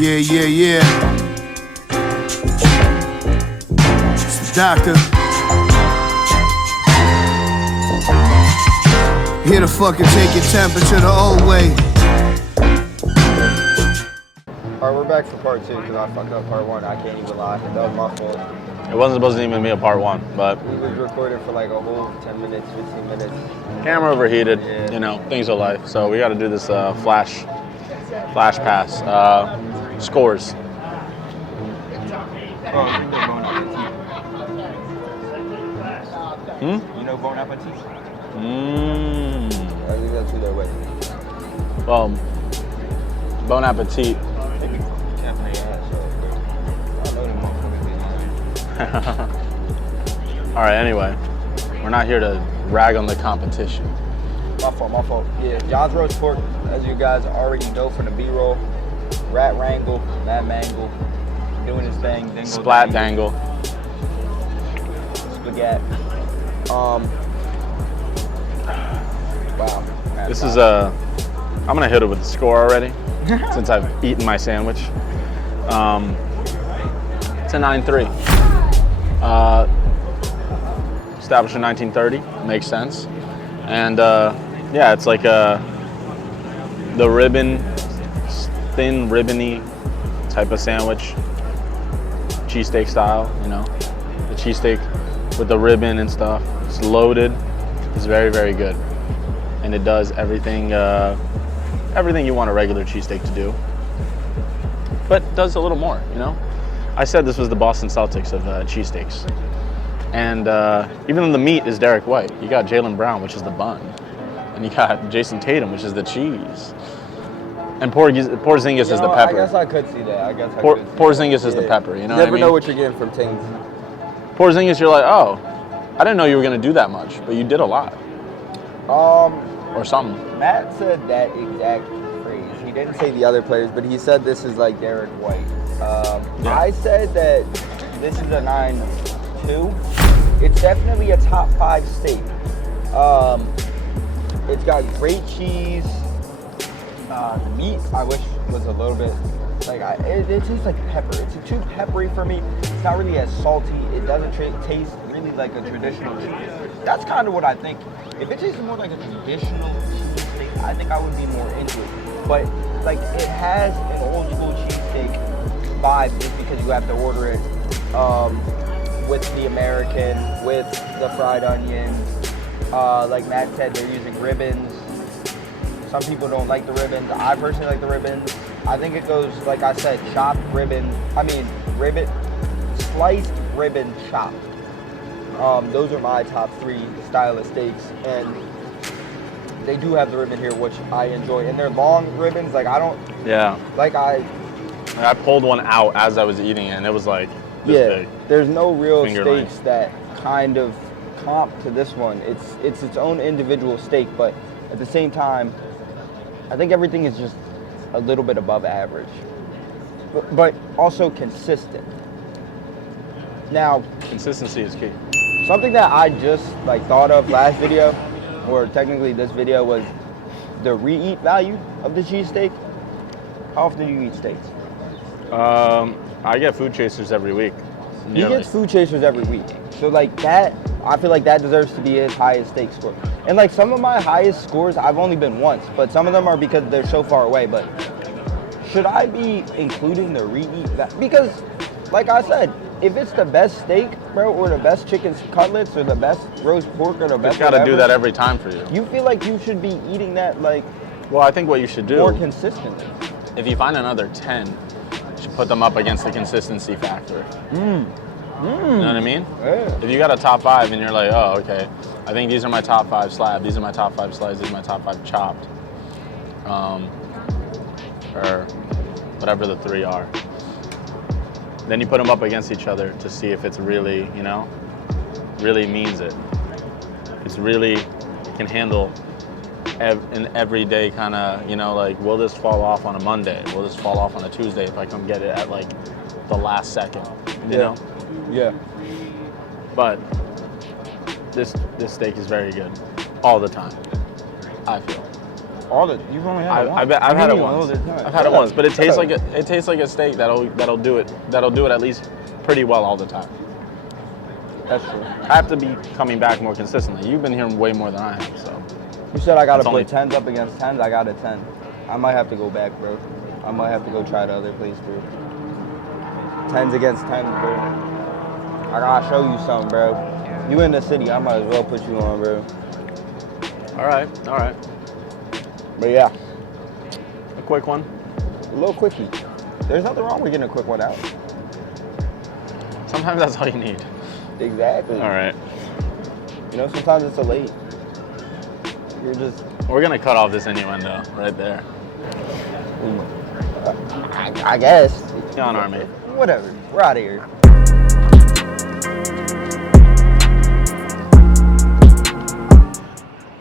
Yeah. It's the doctor. Here to fucking take your temperature the old way. Alright, we're back for part 2 because I fucked up part 1. I can't even lie. That was my fault. It wasn't supposed to even be a part 1, but We was recording for like a whole 10 minutes, 15 minutes. camera overheated, Yeah. you know, things of life. So we got to do this flash pass. Scores. Oh, you know Bon Appetit. You know Bon Appetit? I think that's who they're with. Well, Bon Appetit. Cafe ass, so I know them motherfuckers. All right, anyway, we're not here to rag on the competition. My fault. Yeah, John's roast pork, as you guys already know from the B-roll. Rat wrangle, Mad Mangle, doing his thing. Dingle, Splat dangle. Spaghetti. Wow. This is I'm gonna hit it with the score already, since I've eaten my sandwich. It's a 9-3. Established in 1930, makes sense. And yeah, it's like the ribbon, thin ribbony type of sandwich, cheesesteak style, you know. The cheesesteak with the ribbon and stuff. It's loaded. It's very, very good. And it does everything everything you want a regular cheesesteak to do, but does a little more, you know? I said this was the Boston Celtics of cheesesteaks. And even though the meat is Derek White, you got Jaylen Brown, which is the bun, and you got Jason Tatum, which is the cheese, and Porzingis is the pepper. I guess I could see that. Porzingis is the pepper, you know what I mean? You never know what you're getting from things. Porzingis, you're like, oh, I didn't know you were gonna do that much, but you did a lot. Or something. Matt said that exact phrase. He didn't say the other players, but he said this is like Derek White. Yeah. I said that this is a 9-2. It's definitely a top 5 steak. It's got great cheese. The meat, I wish was a little bit like it tastes like pepper. It's too peppery for me. It's not really as salty. It doesn't taste really like a traditional cheese. That's kind of what I think. If it tasted more like a traditional cheesesteak, I think I would be more into it. But like it has an old school cheesesteak vibe just because you have to order it with the American, with the fried onions. Like Matt said, they're using ribbons. Some people don't like the ribbons. I personally like the ribbons. I think it goes, like I said, sliced ribbon chopped. Those are my top 3 style of steaks, and they do have the ribbon here, which I enjoy. And they're long ribbons, I pulled one out as I was eating it, and it was like this big. There's no real Finger steaks length. that kind of comp to this one. It's its own individual steak, but at the same time, I think everything is just a little bit above average, but also consistent. Now, Consistency is key. something that I just thought of last video, or technically this video, was the re-eat value of the cheesesteak. How often do you eat steaks? I get food chasers every week. He gets food chasers every week. So that, I feel like that deserves to be his highest steak score. And some of my highest scores, I've only been once, but some of them are because they're so far away. But should I be including the re-eat? Because, like I said, if it's the best steak, bro, or the best chicken cutlets, or the best roast pork, or the best It's got to do that every time for you. You feel like you should be eating that Well, I think what you should do, more consistently. if you find another 10, you should put them up against the consistency factor. You know what I mean? Yeah. If you got a top 5 and you're like, oh, okay, I think these are my top 5 slab, these are my top 5 slices, these are my top 5 chopped, or whatever the 3 are. Then you put them up against each other to see if it's really, really means it. It's really can handle an everyday kind of, will this fall off on a Monday? Will this fall off on a Tuesday if I come get it at the last second? You know? Yeah. But this steak is very good all the time, I feel. You've only had it once. I've had it once. all the time. I've had it once, but it tastes like a steak that'll do it at least pretty well all the time. That's true. I have to be coming back more consistently. You've been here way more than I have, so. You said I gotta It's only- put 10s up against 10s. I got a 10. I might have to go back, bro. I might have to go try the other place, bro. 10s against 10s, bro. I gotta show you something, bro. You in the city, I might as well put you on, bro. All right. But yeah, A quick one. a little quickie. There's nothing wrong with getting a quick one out. Sometimes that's all you need. Exactly. All right. You know, sometimes it's a late. You're just, We're gonna cut off this innuendo right there. I guess. Be on, Army. Whatever. We're out of here.